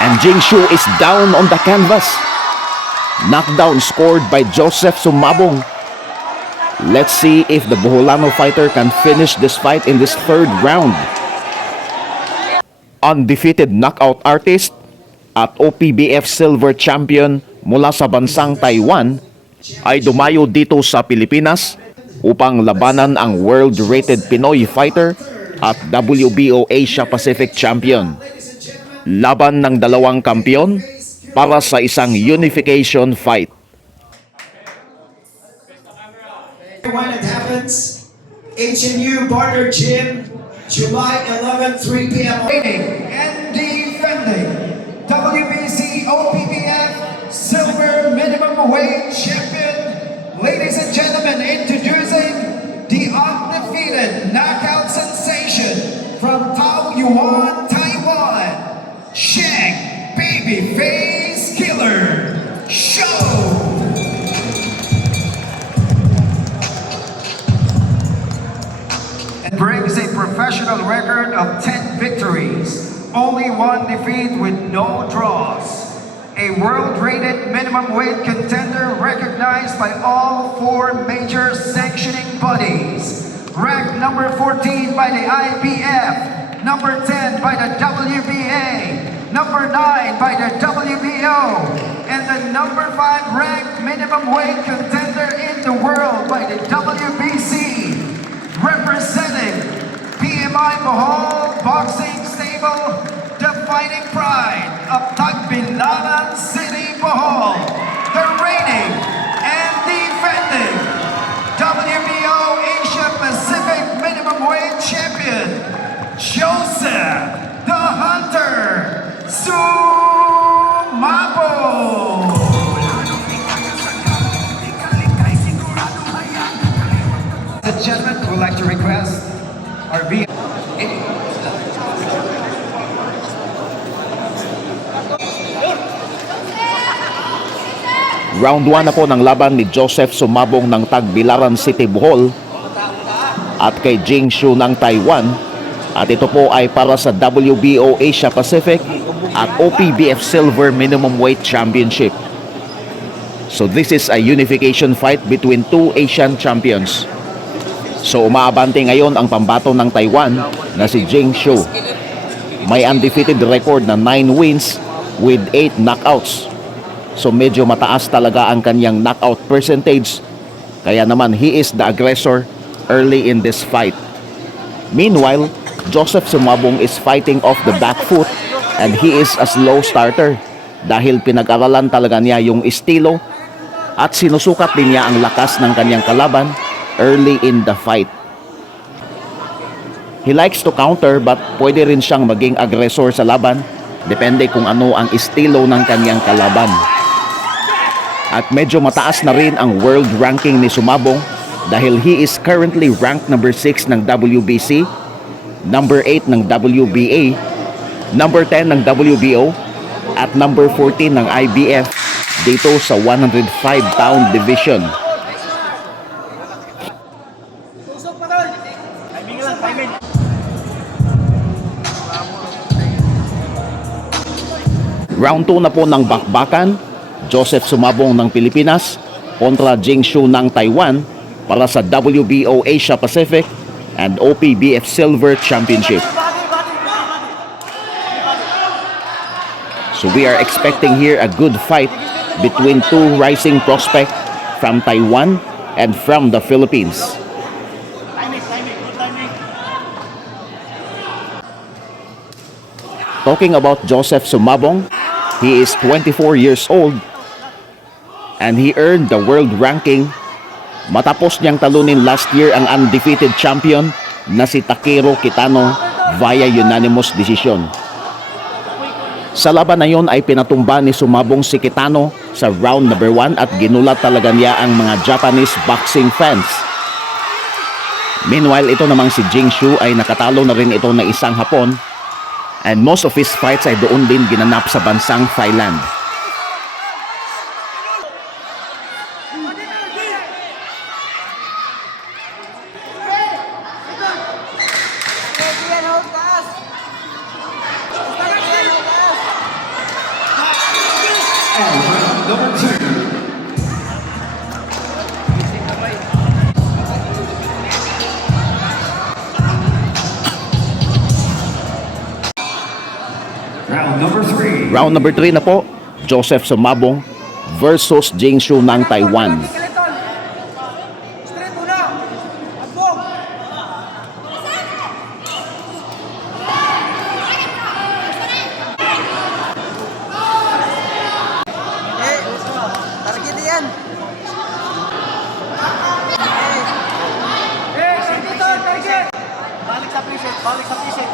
And Jing Shu is down on the canvas. Knockdown scored by Joseph Sumabong. Let's see if the Boholano fighter can finish this fight in this third round. Undefeated knockout artist at OPBF Silver Champion mula sa bansang Taiwan ay dumayo dito sa Pilipinas upang labanan ang world-rated Pinoy fighter at WBO Asia Pacific Champion. Laban ng dalawang kampiyon para sa isang unification fight. When it happens, HNU Barter Gym, July 11, 3 p.m. And defending WBC OPBF Silver Minimum Weight Champion, ladies and gentlemen, introducing the undefeated knockout sensation from Taoyuan, Taiwan, Shang Babyface Killer Show. Brings a professional record of 10 victories, only 1 defeat with no draws. A world-rated minimum weight contender recognized by all 4 major sanctioning bodies. Ranked number 14 by the IBF, number 10 by the WBA, number 9 by the WBO, and the number 5 ranked minimum weight contender in the world by the WBC. Representing PMI Bohol Boxing Stable, the fighting pride of Tagbilaran City, Bohol, the reigning and defending WBO Asia Pacific Minimum Weight Champion, Joseph the Hunter Sumabong. The gentleman would like to request our Round 1 na po ng laban ni Joseph Sumabong ng Tagbilaran City, Bohol at kay Jing Shu ng Taiwan. At ito po ay para sa WBO Asia Pacific at OPBF Silver Minimum Weight Championship. So this is a unification fight between 2 Asian champions. So umaabante ngayon ang pambato ng Taiwan na si Jing Shu. May undefeated record na 9 wins with 8 knockouts. So medyo mataas talaga ang kanyang knockout percentage. Kaya naman he is the aggressor early in this fight. Meanwhile, Joseph Sumabong is fighting off the back foot and he is a slow starter dahil pinag-aralan talaga niya yung estilo at sinusukat din niya ang lakas ng kanyang kalaban early in the fight. He likes to counter but pwede rin siyang maging aggressor sa laban. Depende kung ano ang estilo ng kanyang kalaban. At medyo mataas na rin ang world ranking ni Sumabong dahil he is currently ranked number 6 ng WBC, number 8 ng WBA, number 10 ng WBO, at number 14 ng IBF dito sa 105-pound division. Round 2 na po ng bakbakan. Joseph Sumabong ng Pilipinas kontra Jing Shu ng Taiwan para sa WBO Asia Pacific and OPBF Silver Championship. So we are expecting here a good fight between 2 rising prospects from Taiwan and from the Philippines. Talking about Joseph Sumabong, he is 24 years old and he earned the world ranking matapos niyang talunin last year ang undefeated champion na si Takeru Kitano via unanimous decision. Sa laban na yon ay pinatumba ni Sumabong si Kitano sa round number 1 at ginulat talaga niya ang mga Japanese boxing fans. Meanwhile, ito namang si Jing Shu ay nakatalo na rin ito na isang Hapon and most of his fights ay doon din ginanap sa bansang Thailand. Round number 3 na po, Joseph Sumabong versus Jingshu ng Taiwan. Straight una. Abog. Target yan. Dito, target. Balik sa preset, balik sa preset.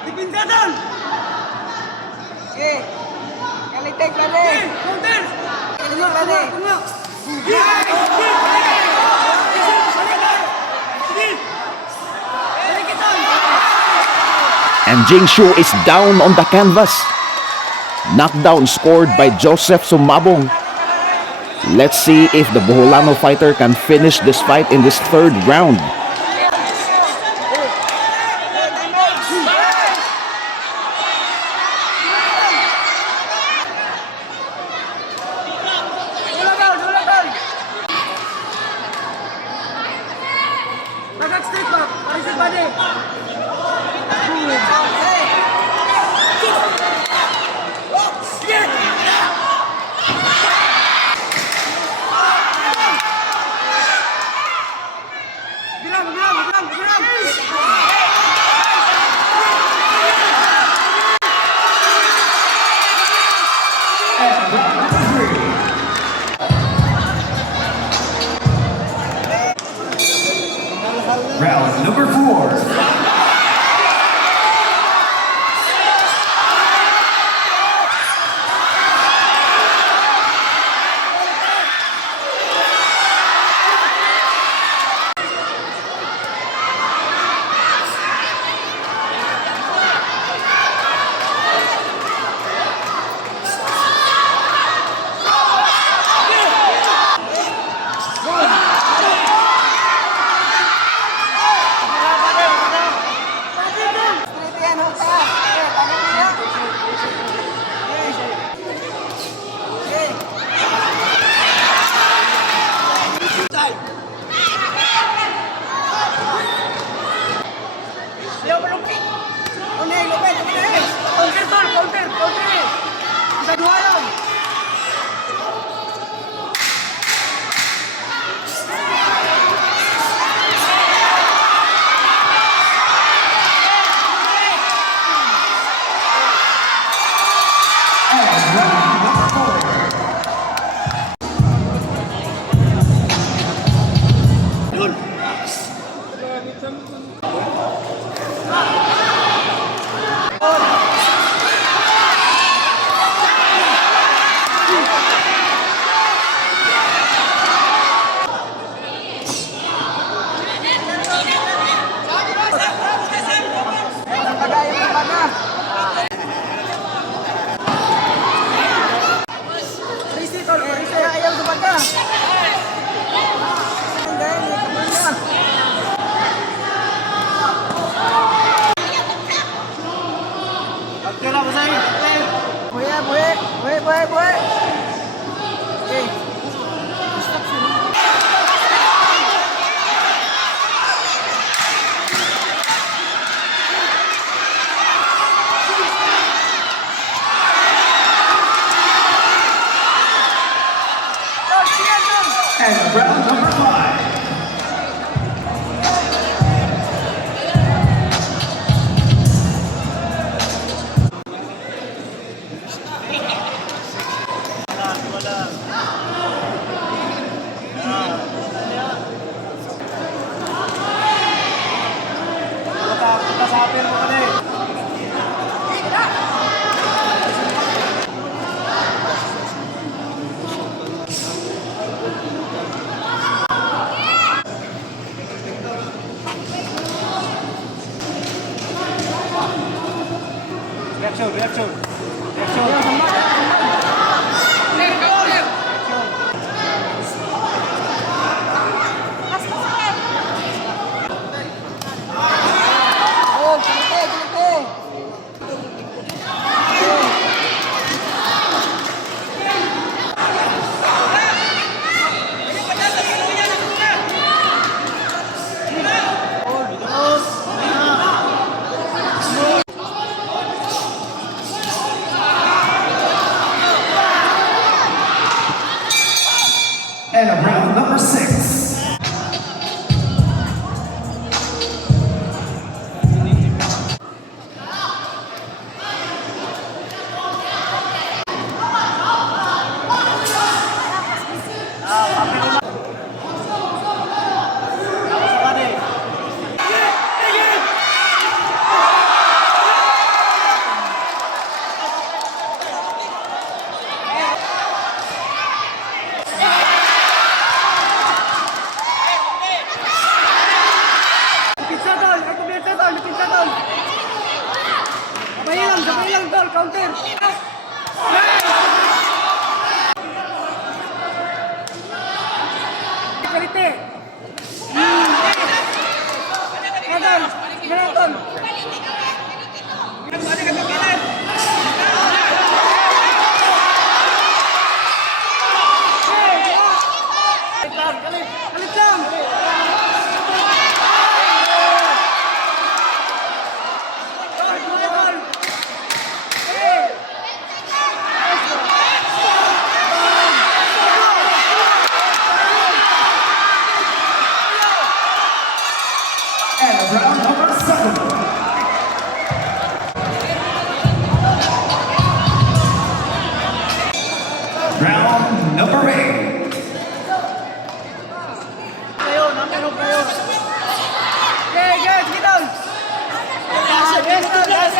Dipindadan! Okay. Kalitek tadi. Counter. Kalitek tadi. And Jingshu is down on the canvas. Knockdown scored by Joseph Sumabong. Let's see if the Boholano fighter can finish this fight in this third round. Tagak straight back. Parisip body. Round number 4. Isa dua yun. Boleh. Okay. And round number 5. Reaction. And round number 6. Pizza tol, ito pizza tol, pizza tol. Sabay lang tol, counter. Kalite. Tol, meron tol. Kalit lang. And round number 7. Round number 8. Kayo, nameron kayo. Sige tol. Yes, tol, yes.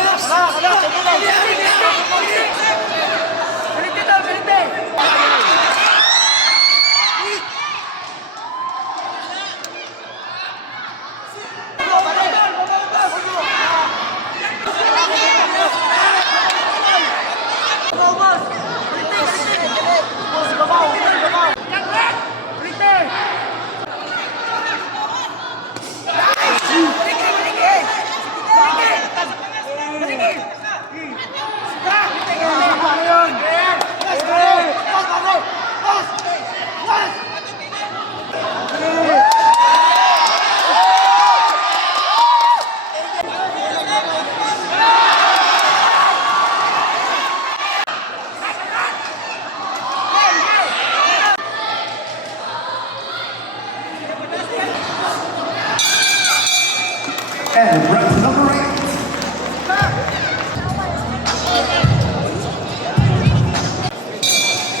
Kalite tol, kalite. And round number 8.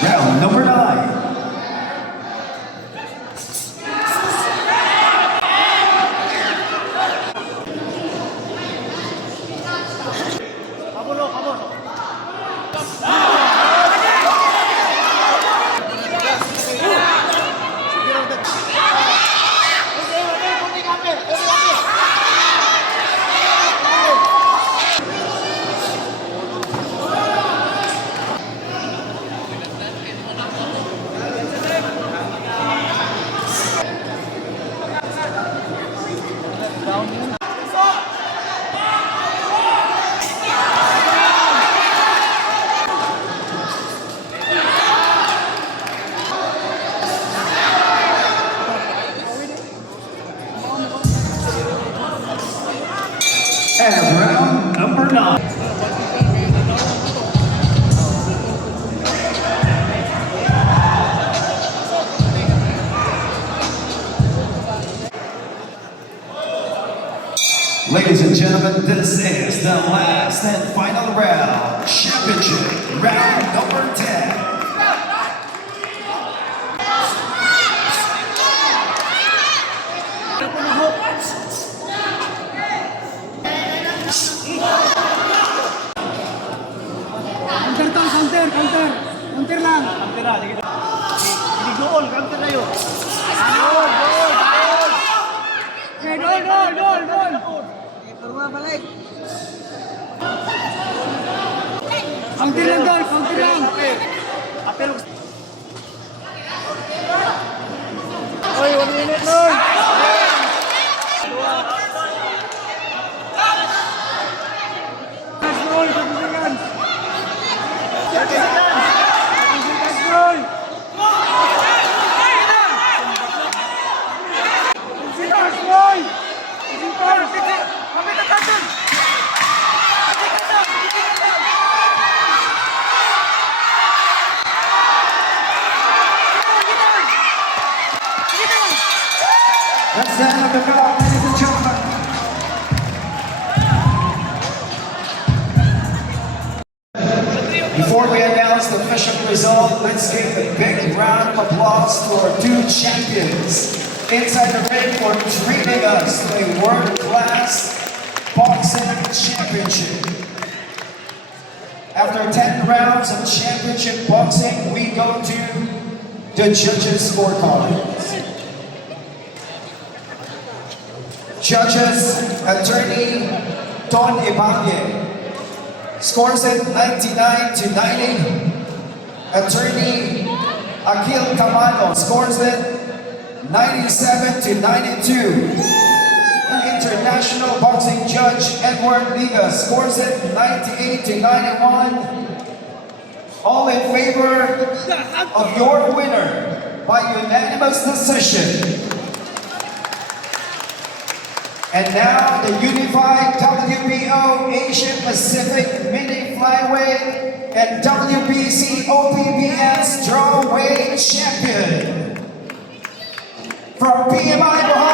Round number 9. Pabulo, pabulo. And round number 9. Ladies and gentlemen, this is the last and final round. Championship round number 10. Counter tol, counter. Counter lang. Counter na, sige. Hindi goal, counter na yun. Goal. Purwa balik. Counter lang tol, counter lang. Apel. Oy, 1 minute Lord. Goal, pagbibigan. Goal. Sinas, boy. Kami tatandun. end of the bell, ladies and gentlemen. Before we announce the official result, let's give a big round of applause to our two champions inside the ring for treating us to a world-class boxing championship. After 10 rounds of championship boxing, we go to the judges' scorecards. Judges, attorney Don Ibañez scores it 99 to 90. Attorney Akil Camano scores it 97 to 92. The international boxing judge Edward Liga scores it 98 to 91. All in favor of your winner by unanimous decision. And now the unified WBO Asia Pacific Mini Flyweight and WBC OPBS Strawweight Champion from PMI Bohol.